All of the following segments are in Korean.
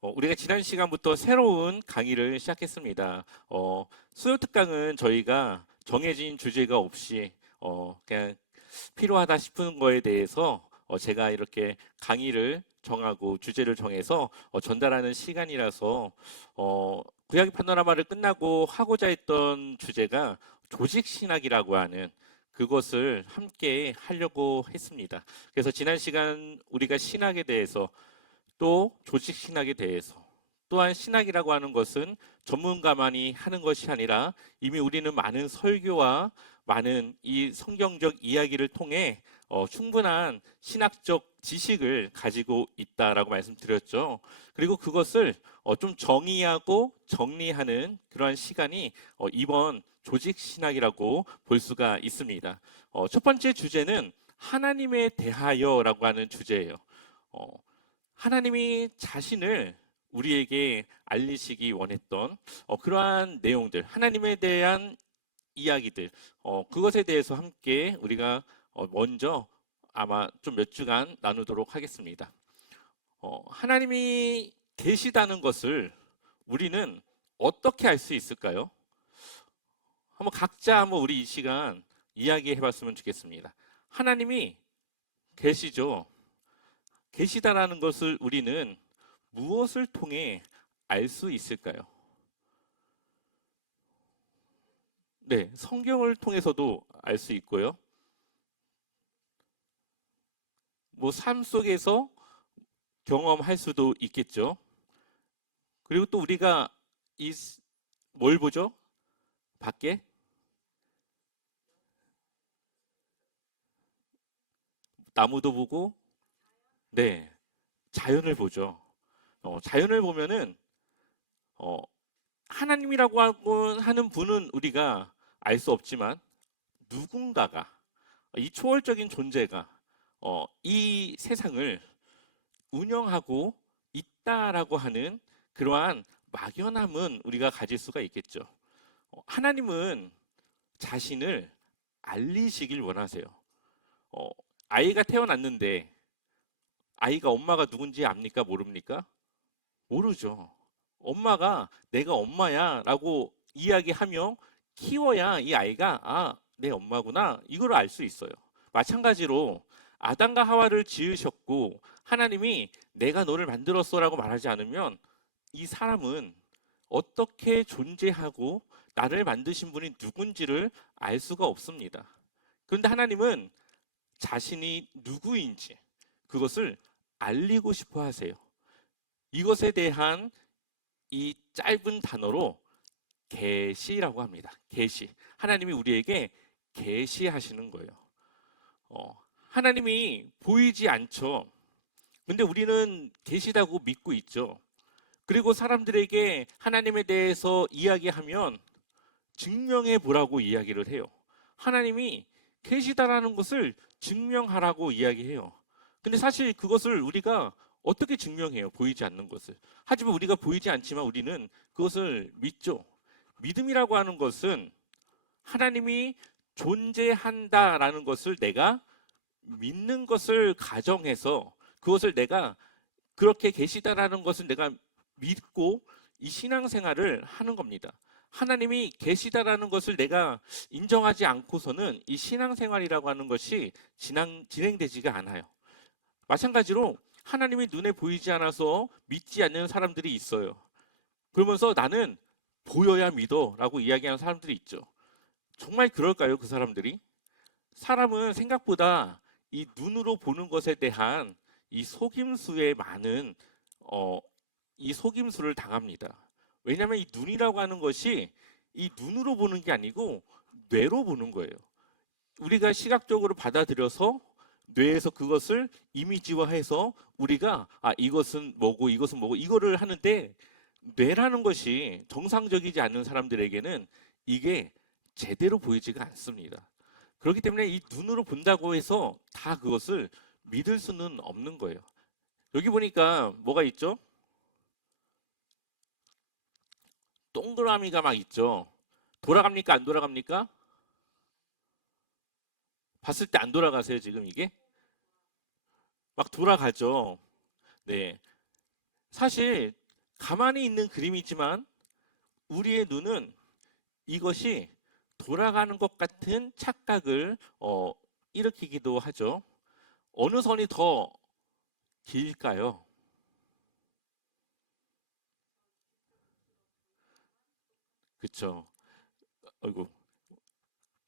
우리가 지난 시간부터 새로운 강의를 시작했습니다. 수요 특강은 저희가 정해진 주제가 없이 그냥 필요하다 싶은 거에 대해서 제가 이렇게 강의를 정하고 주제를 정해서 전달하는 시간이라서 구약의 파노라마를 끝나고 하고자 했던 주제가 조직 신학이라고 하는 그것을 함께 하려고 했습니다. 그래서 지난 시간 우리가 신학에 대해서 또 조직 신학에 대해서 또한 신학이라고 하는 것은 전문가만이 하는 것이 아니라 이미 우리는 많은 설교와 많은 이 성경적 이야기를 통해 충분한 신학적 지식을 가지고 있다라고 말씀드렸죠. 그리고 그것을 좀 정의하고 정리하는 그러한 시간이 이번 조직 신학이라고 볼 수가 있습니다. 첫 번째 주제는 하나님에 대하여라고 하는 주제예요. 어, 하나님이 자신을 우리에게 알리시기 원했던 그러한 내용들, 하나님에 대한 이야기들, 그것에 대해서 함께 우리가 먼저 아마 좀 몇 주간 나누도록 하겠습니다. 하나님이 계시다는 것을 우리는 어떻게 알 수 있을까요? 한번 각자 한번 우리 이 시간 이야기해 봤으면 좋겠습니다. 하나님이 계시죠? 계시다라는 것을 우리는 무엇을 통해 알 수 있을까요? 네, 성경을 통해서도 알 수 있고요. 뭐 삶 속에서 경험할 수도 있겠죠. 그리고 또 우리가 이 뭘 보죠? 밖에 나무도 보고, 네, 자연을 보죠. 자연을 보면은 어, 하나님이라고 하는 분은 우리가 알 수 없지만 누군가가 이 초월적인 존재가 이 세상을 운영하고 있다라고 하는 그러한 막연함은 우리가 가질 수가 있겠죠. 하나님은 자신을 알리시길 원하세요. 어, 아이가 태어났는데 아이가 엄마가 누군지 압니까? 모릅니까? 모르죠. 엄마가 내가 엄마야 라고 이야기하며 키워야 이 아이가 내 엄마구나 이걸 알 수 있어요. 마찬가지로 아담과 하와를 지으셨고 하나님이 내가 너를 만들었어라고 말하지 않으면 이 사람은 어떻게 존재하고 나를 만드신 분이 누군지를 알 수가 없습니다. 그런데 하나님은 자신이 누구인지 그것을 알리고 싶어 하세요. 이것에 대한 이 짧은 단어로 계시라고 합니다. 계시. 하나님이 우리에게 계시하시는 거예요. 하나님이 보이지 않죠. 근데 우리는 계시다고 믿고 있죠. 그리고 사람들에게 하나님에 대해서 이야기하면 증명해 보라고 이야기를 해요. 하나님이 계시다라는 것을 증명하라고 이야기해요. 근데 사실 그것을 우리가 어떻게 증명해요? 보이지 않는 것을. 하지만 우리가 보이지 않지만 우리는 그것을 믿죠. 믿음이라고 하는 것은 하나님이 존재한다라는 것을 내가 믿는 것을 가정해서 그것을 내가 그렇게 계시다라는 것을 내가 믿고 이 신앙생활을 하는 겁니다. 하나님이 계시다라는 것을 내가 인정하지 않고서는 이 신앙생활이라고 하는 것이 진행되지가 않아요. 마찬가지로 하나님이 눈에 보이지 않아서 믿지 않는 사람들이 있어요. 그러면서 나는 보여야 믿어라고 이야기하는 사람들이 있죠. 정말 그럴까요, 그 사람들이? 사람은 생각보다 이 눈으로 보는 것에 대한 이 속임수에 많은 이 속임수를 당합니다. 왜냐하면 이 눈이라고 하는 것이 이 눈으로 보는 게 아니고 뇌로 보는 거예요. 우리가 시각적으로 받아들여서 뇌에서 그것을 이미지화해서 우리가 이것은 뭐고 이것은 뭐고 이거를 하는데 뇌라는 것이 정상적이지 않은 사람들에게는 이게 제대로 보이지가 않습니다. 그렇기 때문에 이 눈으로 본다고 해서 다 그것을 믿을 수는 없는 거예요. 여기 보니까 뭐가 있죠? 동그라미가 막 있죠. 돌아갑니까? 안 돌아갑니까? 봤을 때 안 돌아가세요, 지금 이게? 막 돌아가죠. 네. 사실 가만히 있는 그림이지만 우리의 눈은 이것이 돌아가는 것 같은 착각을 일으키기도 하죠. 어느 선이 더 길까요? 그쵸? 아이고,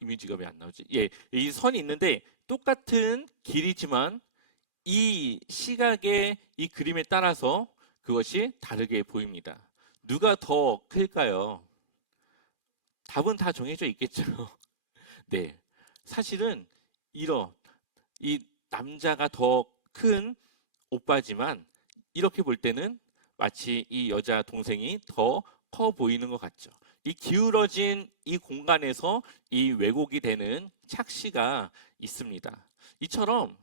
이미지가 왜 안 나오지? 예, 이 선이 있는데 똑같은 길이지만 이 시각의 이 그림에 따라서 그것이 다르게 보입니다. 누가 더 클까요? 답은 다 정해져 있겠죠. 네. 사실은 이런 이 남자가 더 큰 오빠지만 이렇게 볼 때는 마치 이 여자 동생이 더 커 보이는 것 같죠. 이 기울어진 이 공간에서 이 왜곡이 되는 착시가 있습니다. 이처럼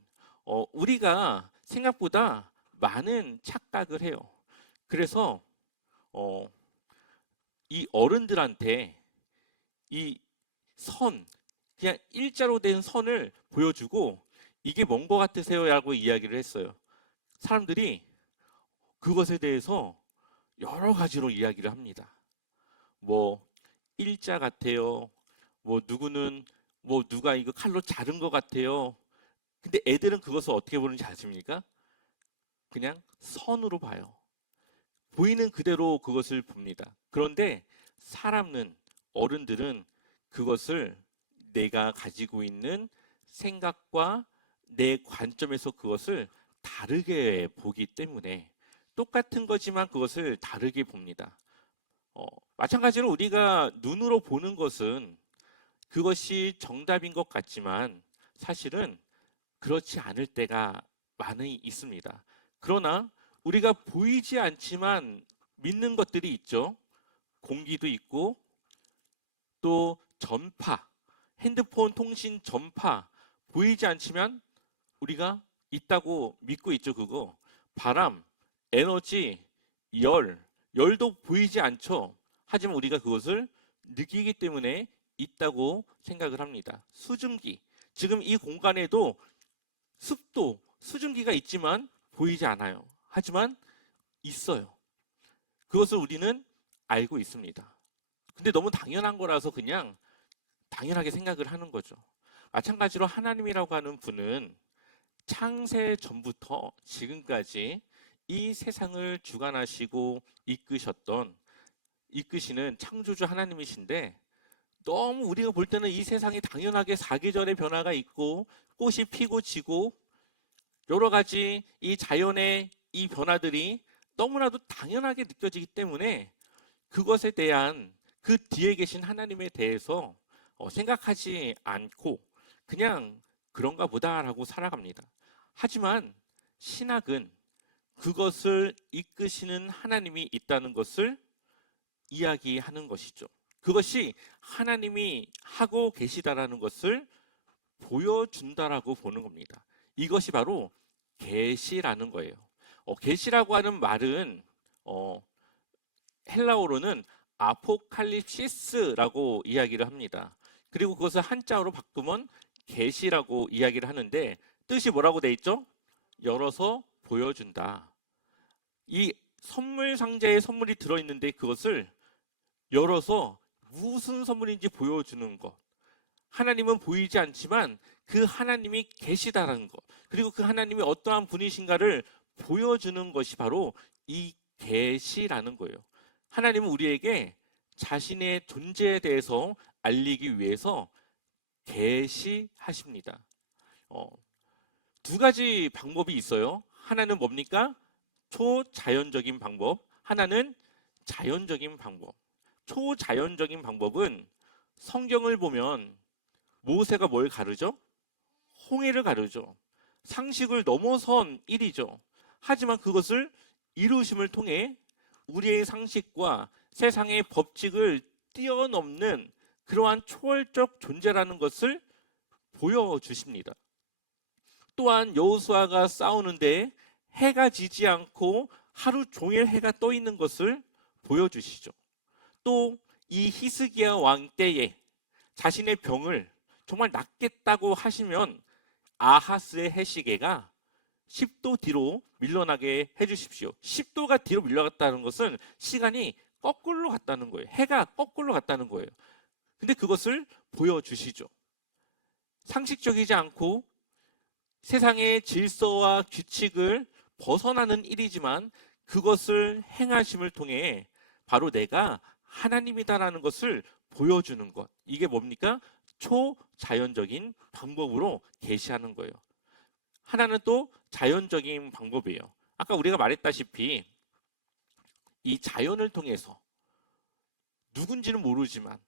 우리가 생각보다 많은 착각을 해요. 그래서 어, 이 어른들한테 이 선, 그냥 일자로 된 선을 보여주고 이게 뭔 것 같으세요? 라고 이야기를 했어요. 사람들이 그것에 대해서 여러 가지로 이야기를 합니다. 뭐 일자 같아요. 뭐 누구는 뭐 누가 이거 칼로 자른 것 같아요. 근데 애들은 그것을 어떻게 보는지 아십니까? 그냥 선으로 봐요. 보이는 그대로 그것을 봅니다. 그런데 사람은 어른들은 그것을 내가 가지고 있는 생각과 내 관점에서 그것을 다르게 보기 때문에 똑같은 거지만 그것을 다르게 봅니다. 마찬가지로 우리가 눈으로 보는 것은 그것이 정답인 것 같지만 사실은 그렇지 않을 때가 많이 있습니다. 그러나 우리가 보이지 않지만 믿는 것들이 있죠. 공기도 있고 또 전파, 핸드폰 통신 전파 보이지 않지만 우리가 있다고 믿고 있죠. 그거 바람, 에너지, 열도 보이지 않죠. 하지만 우리가 그것을 느끼기 때문에 있다고 생각을 합니다. 수증기, 지금 이 공간에도 습도, 수증기가 있지만 보이지 않아요. 하지만 있어요. 그것을 우리는 알고 있습니다. 근데 너무 당연한 거라서 그냥 당연하게 생각을 하는 거죠. 마찬가지로 하나님이라고 하는 분은 창세 전부터 지금까지 이 세상을 주관하시고 이끄시는 창조주 하나님이신데 너무 우리가 볼 때는 이 세상이 당연하게 사계절의 변화가 있고 꽃이 피고 지고 여러 가지 이 자연의 이 변화들이 너무나도 당연하게 느껴지기 때문에 그것에 대한 그 뒤에 계신 하나님에 대해서 생각하지 않고 그냥 그런가 보다라고 살아갑니다. 하지만 신학은 그것을 이끄시는 하나님이 있다는 것을 이야기하는 것이죠. 그것이 하나님이 하고 계시다라는 것을 보여준다라고 보는 겁니다. 이것이 바로 계시라는 거예요. 계시라고 하는 말은 헬라어로는 아포칼립시스라고 이야기를 합니다. 그리고 그것을 한자어로 바꾸면 계시라고 이야기를 하는데 뜻이 뭐라고 돼 있죠? 열어서 보여준다. 이 선물 상자에 선물이 들어있는데 그것을 열어서 무슨 선물인지 보여주는 것. 하나님은 보이지 않지만 그 하나님이 계시다라는 것. 그리고 그 하나님이 어떠한 분이신가를 보여주는 것이 바로 이 계시라는 거예요. 하나님은 우리에게 자신의 존재에 대해서 알리기 위해서 계시하십니다. 두 가지 방법이 있어요. 하나는 뭡니까? 초자연적인 방법. 하나는 자연적인 방법. 초자연적인 방법은 성경을 보면 모세가 뭘 가르죠? 홍해를 가르죠. 상식을 넘어선 일이죠. 하지만 그것을 이루심을 통해 우리의 상식과 세상의 법칙을 뛰어넘는 그러한 초월적 존재라는 것을 보여주십니다. 또한 여호수아가 싸우는데 해가 지지 않고 하루 종일 해가 떠 있는 것을 보여주시죠. 또 이 히스기야 왕 때에 자신의 병을 정말 낫겠다고 하시면 아하스의 해시계가 10도 뒤로 밀려나게 해주십시오. 10도가 뒤로 밀려갔다는 것은 시간이 거꾸로 갔다는 거예요. 해가 거꾸로 갔다는 거예요. 근데 그것을 보여주시죠. 상식적이지 않고 세상의 질서와 규칙을 벗어나는 일이지만 그것을 행하심을 통해 바로 내가 하나님이다라는 것을 보여주는 것. 이게 뭡니까? 초자연적인 방법으로 계시하는 거예요. 하나는 또 자연적인 방법이에요. 아까 우리가 말했다시피 이 자연을 통해서 누군지는 모르지만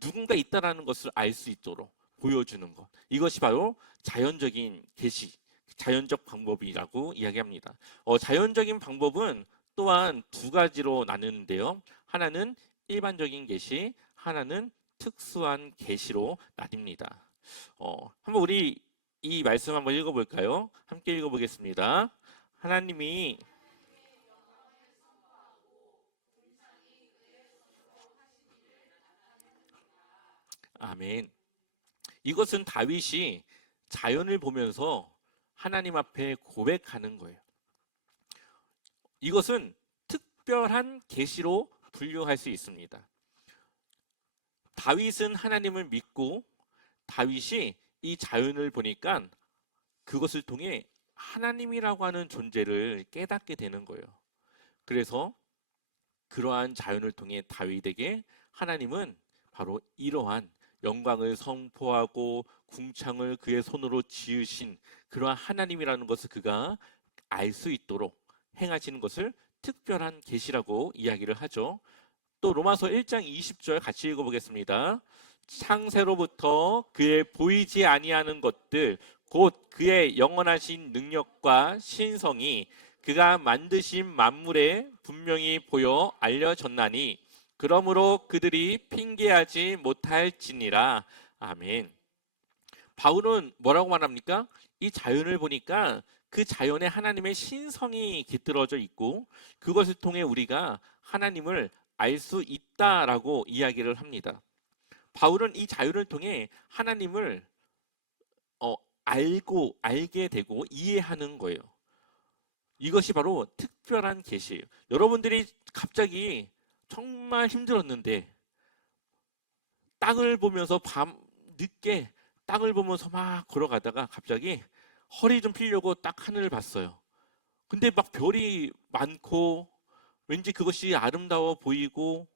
누군가 있다라는 것을 알 수 있도록 보여주는 것. 이것이 바로 자연적인 계시, 자연적 방법이라고 이야기합니다. 자연적인 방법은 또한 두 가지로 나누는데요. 하나는 일반적인 계시, 하나는 특수한 계시로 나뉩니다. 한번 우리 이 말씀 한번 읽어볼까요? 함께 읽어보겠습니다. 하나님이 아멘. 이것은 다윗이 자연을 보면서 하나님 앞에 고백하는 거예요. 이것은 특별한 계시로 분류할 수 있습니다. 다윗은 하나님을 믿고 다윗이 이 자연을 보니까 그것을 통해 하나님이라고 하는 존재를 깨닫게 되는 거예요. 그래서 그러한 자연을 통해 다윗에게 하나님은 바로 이러한 영광을 선포하고 궁창을 그의 손으로 지으신 그러한 하나님이라는 것을 그가 알 수 있도록 행하시는 것을 특별한 계시라고 이야기를 하죠. 또 로마서 1장 20절 같이 읽어보겠습니다. 창세로부터 그의 보이지 아니하는 것들 곧 그의 영원하신 능력과 신성이 그가 만드신 만물에 분명히 보여 알려졌나니 그러므로 그들이 핑계하지 못할지니라. 아멘. 바울은 뭐라고 말합니까? 이 자연을 보니까 그 자연에 하나님의 신성이 깃들어져 있고 그것을 통해 우리가 하나님을 알 수 있다라고 이야기를 합니다. 바울은 이 자연을 통해 하나님을 알게 되고 이해하는 거예요. 이것이 바로 특별한 계시예요. 여러분들이 갑자기 정말 힘들었는데 땅을 보면서 밤 늦게 땅을 보면서 막 걸어가다가 갑자기 허리 좀 피려고 딱 하늘을 봤어요. 근데 막 별이 많고 왠지 그것이 아름다워 보이고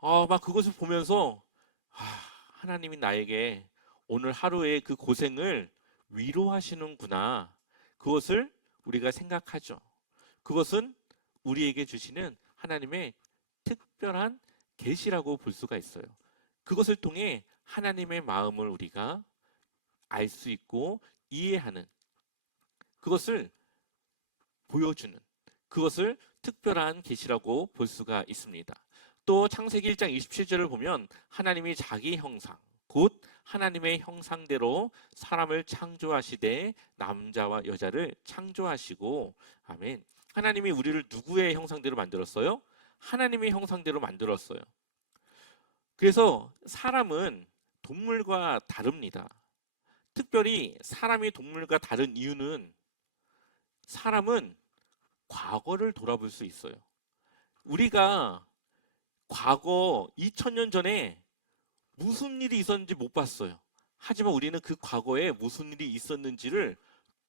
막 그것을 보면서 하나님이 나에게 오늘 하루의 그 고생을 위로하시는구나. 그것을 우리가 생각하죠. 그것은 우리에게 주시는 하나님의 특별한 계시라고 볼 수가 있어요. 그것을 통해 하나님의 마음을 우리가 알 수 있고 이해하는 그것을 보여주는 그것을 특별한 계시라고 볼 수가 있습니다. 또 창세기 1장 27절을 보면 하나님이 자기 형상 곧 하나님의 형상대로 사람을 창조하시되 남자와 여자를 창조하시고 아멘. 하나님이 우리를 누구의 형상대로 만들었어요? 하나님의 형상대로 만들었어요. 그래서 사람은 동물과 다릅니다. 특별히 사람이 동물과 다른 이유는 사람은 과거를 돌아볼 수 있어요. 우리가 과거 2000년 전에 무슨 일이 있었는지 못 봤어요. 하지만 우리는 그 과거에 무슨 일이 있었는지를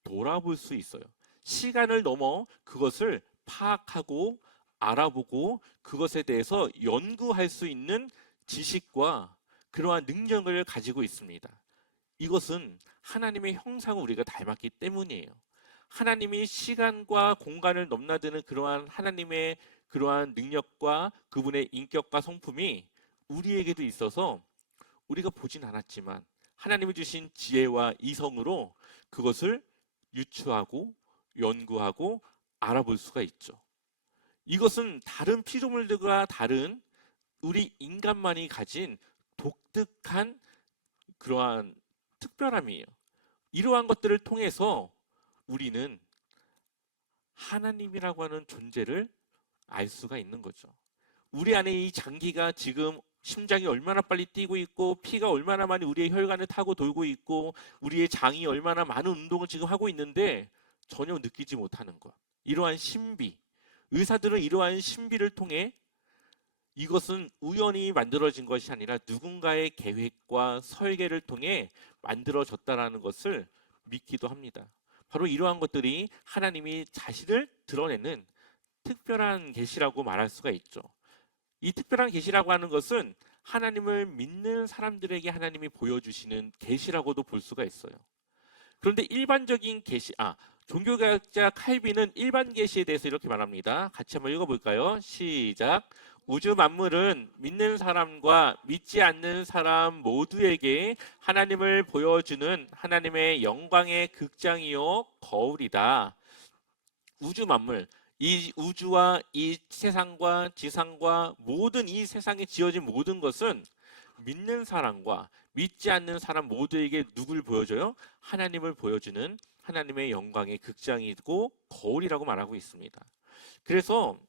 돌아볼 수 있어요. 시간을 넘어 그것을 파악하고 알아보고 그것에 대해서 연구할 수 있는 지식과 그러한 능력을 가지고 있습니다. 이것은 하나님의 형상을 우리가 닮았기 때문이에요. 하나님이 시간과 공간을 넘나드는 그러한 하나님의 그러한 능력과 그분의 인격과 성품이 우리에게도 있어서 우리가 보진 않았지만 하나님이 주신 지혜와 이성으로 그것을 유추하고 연구하고 알아볼 수가 있죠. 이것은 다른 피조물들과 다른 우리 인간만이 가진 독특한 그러한 특별함이에요. 이러한 것들을 통해서 우리는 하나님이라고 하는 존재를 알 수가 있는 거죠. 우리 안에 이 장기가 지금 심장이 얼마나 빨리 뛰고 있고 피가 얼마나 많이 우리의 혈관을 타고 돌고 있고 우리의 장이 얼마나 많은 운동을 지금 하고 있는데 전혀 느끼지 못하는 것. 이러한 신비, 의사들은 이러한 신비를 통해 이것은 우연히 만들어진 것이 아니라 누군가의 계획과 설계를 통해 만들어졌다라는 것을 믿기도 합니다. 바로 이러한 것들이 하나님이 자신을 드러내는 특별한 계시라고 말할 수가 있죠. 이 특별한 계시라고 하는 것은 하나님을 믿는 사람들에게 하나님이 보여주시는 계시라고도 볼 수가 있어요. 그런데 일반적인 계시, 종교学자 칼빈은 일반 계시에 대해서 이렇게 말합니다. 같이 한번 읽어볼까요? 시작. 우주 만물은 믿는 사람과 믿지 않는 사람 모두에게 하나님을 보여주는 하나님의 영광의 극장이요 거울이다. 우주 만물, 이 우주와 이 세상과 지상과 모든 이 세상에 지어진 모든 것은 믿는 사람과 믿지 않는 사람 모두에게 누굴 보여줘요? 하나님을 보여주는 하나님의 영광의 극장이고 거울이라고 말하고 있습니다. 그래서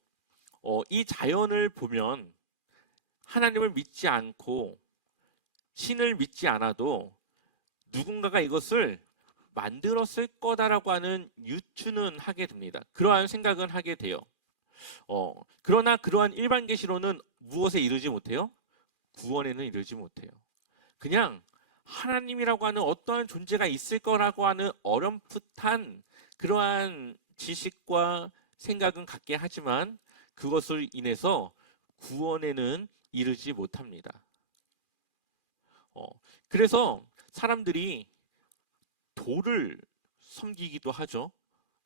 이 자연을 보면 하나님을 믿지 않고 신을 믿지 않아도 누군가가 이것을 만들었을 거다라고 하는 유추는 하게 됩니다. 그러한 생각은 하게 돼요. 그러나 그러한 일반 계시로는 무엇에 이르지 못해요? 구원에는 이르지 못해요. 그냥 하나님이라고 하는 어떠한 존재가 있을 거라고 하는 어렴풋한 그러한 지식과 생각은 갖게 하지만 그것을 인해서 구원에는 이르지 못합니다. 그래서 사람들이 돌을 섬기기도 하죠.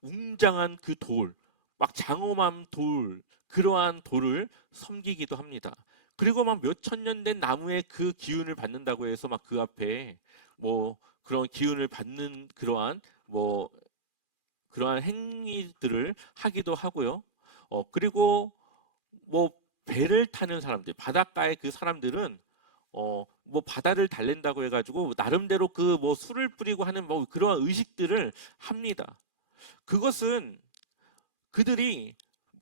웅장한 그 돌, 막 장엄한 돌, 그러한 돌을 섬기기도 합니다. 그리고 막 몇천 년 된 나무의 그 기운을 받는다고 해서 막 그 앞에 뭐 그런 기운을 받는 그러한 그러한 행위들을 하기도 하고요. 그리고 뭐 배를 타는 사람들, 바닷가의 그 사람들은 뭐 바다를 달랜다고 해가지고 나름대로 그 뭐 술을 뿌리고 하는 뭐 그러한 의식들을 합니다. 그것은 그들이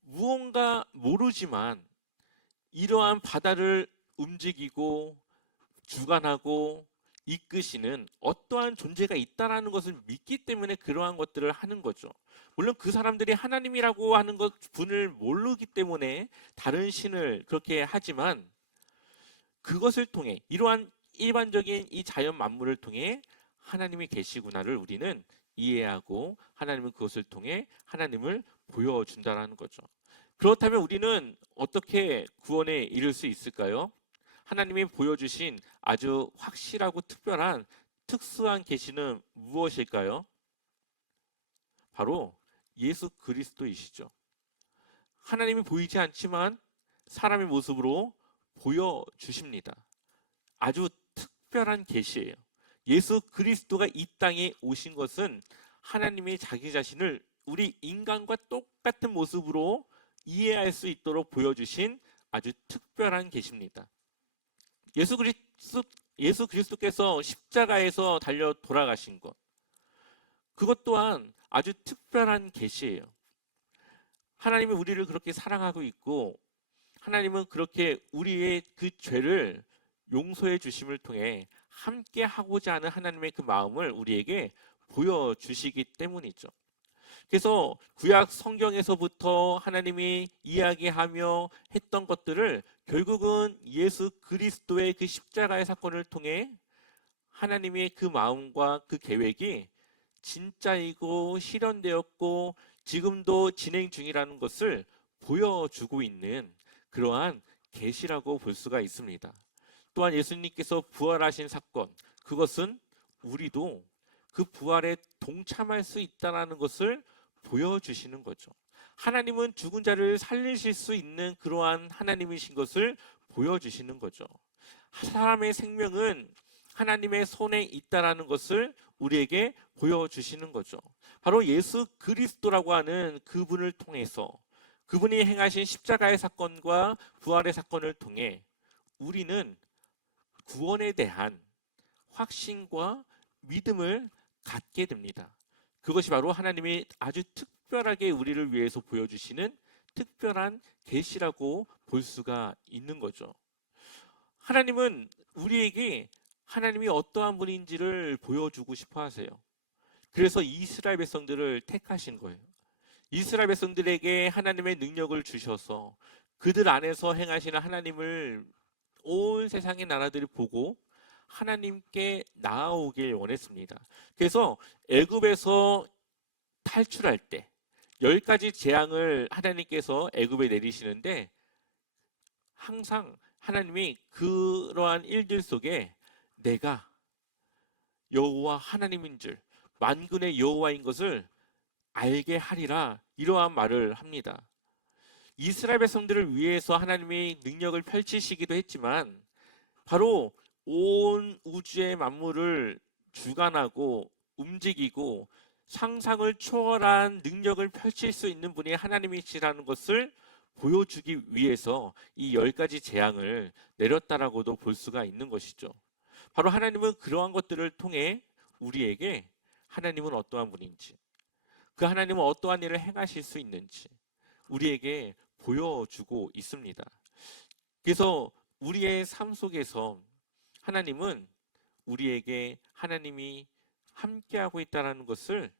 무언가 모르지만 이러한 바다를 움직이고 주관하고 이끄시는 어떠한 존재가 있다라는 것을 믿기 때문에 그러한 것들을 하는 거죠. 물론 그 사람들이 하나님이라고 하는 것 분을 모르기 때문에 다른 신을 그렇게 하지만 그것을 통해 이러한 일반적인 이 자연 만물을 통해 하나님이 계시구나를 우리는 이해하고 하나님은 그것을 통해 하나님을 보여준다는 거죠. 그렇다면 우리는 어떻게 구원에 이를 수 있을까요? 하나님이 보여주신 아주 확실하고 특별한 특수한 계시는 무엇일까요? 바로 예수 그리스도이시죠. 하나님이 보이지 않지만 사람의 모습으로 보여주십니다. 아주 특별한 계시예요. 예수 그리스도가 이 땅에 오신 것은 하나님이 자기 자신을 우리 인간과 똑같은 모습으로 이해할 수 있도록 보여주신 아주 특별한 계시입니다. 예수 그리스도께서 십자가에서 달려 돌아가신 것, 그것 또한 아주 특별한 계시예요. 하나님이 우리를 그렇게 사랑하고 있고 하나님은 그렇게 우리의 그 죄를 용서해 주심을 통해 함께 하고자 하는 하나님의 그 마음을 우리에게 보여주시기 때문이죠. 그래서 구약 성경에서부터 하나님이 이야기하며 했던 것들을 결국은 예수 그리스도의 그 십자가의 사건을 통해 하나님의 그 마음과 그 계획이 진짜이고 실현되었고 지금도 진행 중이라는 것을 보여주고 있는 그러한 계시라고 볼 수가 있습니다. 또한 예수님께서 부활하신 사건, 그것은 우리도 그 부활에 동참할 수 있다는 것을 보여주시는 거죠. 하나님은 죽은 자를 살리실 수 있는 그러한 하나님이신 것을 보여주시는 거죠. 사람의 생명은 하나님의 손에 있다라는 것을 우리에게 보여주시는 거죠. 바로 예수 그리스도라고 하는 그분을 통해서 그분이 행하신 십자가의 사건과 부활의 사건을 통해 우리는 구원에 대한 확신과 믿음을 갖게 됩니다. 그것이 바로 하나님이 아주 특별하게 우리를 위해서 보여주시는 특별한 계시라고 볼 수가 있는 거죠. 하나님은 우리에게 하나님이 어떠한 분인지를 보여주고 싶어 하세요. 그래서 이스라엘 백성들을 택하신 거예요. 이스라엘 백성들에게 하나님의 능력을 주셔서 그들 안에서 행하시는 하나님을 온 세상의 나라들이 보고 하나님께 나아오길 원했습니다. 그래서 애굽에서 탈출할 때 10가지 재앙을 하나님께서 애굽에 내리시는데 항상 하나님이 그러한 일들 속에 내가 여호와 하나님인 줄 만군의 여호와인 것을 알게 하리라 이러한 말을 합니다. 이스라엘 백성들을 위해서 하나님이 능력을 펼치시기도 했지만 바로 온 우주의 만물을 주관하고 움직이고 상상을 초월한 능력을 펼칠 수 있는 분이 하나님이시라는 것을 보여주기 위해서 이 10가지 재앙을 내렸다라고도 볼 수가 있는 것이죠. 바로 하나님은 그러한 것들을 통해 우리에게 하나님은 어떠한 분인지, 그 하나님은 어떠한 일을 행하실 수 있는지 우리에게 보여주고 있습니다. 그래서 우리의 삶 속에서 하나님은 우리에게 하나님이 함께하고 있다는 것을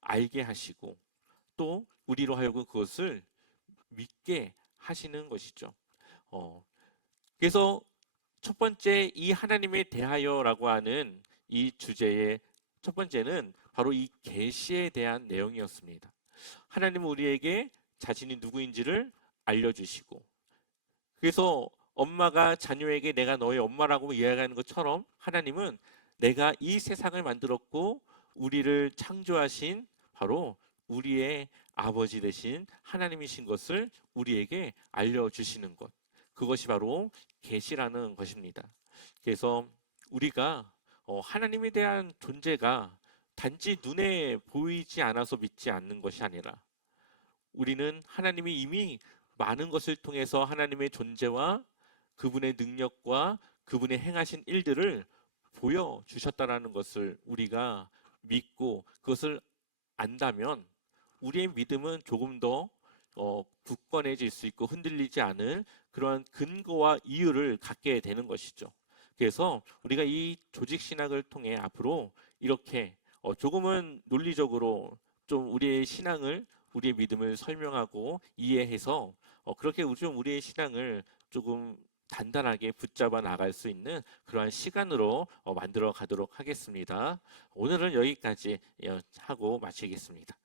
알게 하시고 또 우리로 하여금 그것을 믿게 하시는 것이죠. 그래서 첫 번째 이 하나님에 대하여라고 하는 이 주제의 첫 번째는 바로 이 계시에 대한 내용이었습니다. 하나님은 우리에게 자신이 누구인지를 알려주시고 그래서 엄마가 자녀에게 내가 너의 엄마라고 이야기하는 것처럼 하나님은 내가 이 세상을 만들었고 우리를 창조하신 바로 우리의 아버지 되신 하나님이신 것을 우리에게 알려주시는 것, 그것이 바로 계시라는 것입니다. 그래서 우리가 하나님에 대한 존재가 단지 눈에 보이지 않아서 믿지 않는 것이 아니라 우리는 하나님이 이미 많은 것을 통해서 하나님의 존재와 그분의 능력과 그분의 행하신 일들을 보여주셨다라는 것을 우리가 믿고 그것을 안다면 우리의 믿음은 조금 더 굳건해질 수 있고 흔들리지 않을 그러한 근거와 이유를 갖게 되는 것이죠. 그래서 우리가 이 조직신학을 통해 앞으로 이렇게 조금은 논리적으로 좀 우리의 신앙을 우리의 믿음을 설명하고 이해해서 그렇게 좀 우리의 신앙을 조금 단단하게 붙잡아 나갈 수 있는 그러한 시간으로 만들어 가도록 하겠습니다. 오늘은 여기까지 하고 마치겠습니다.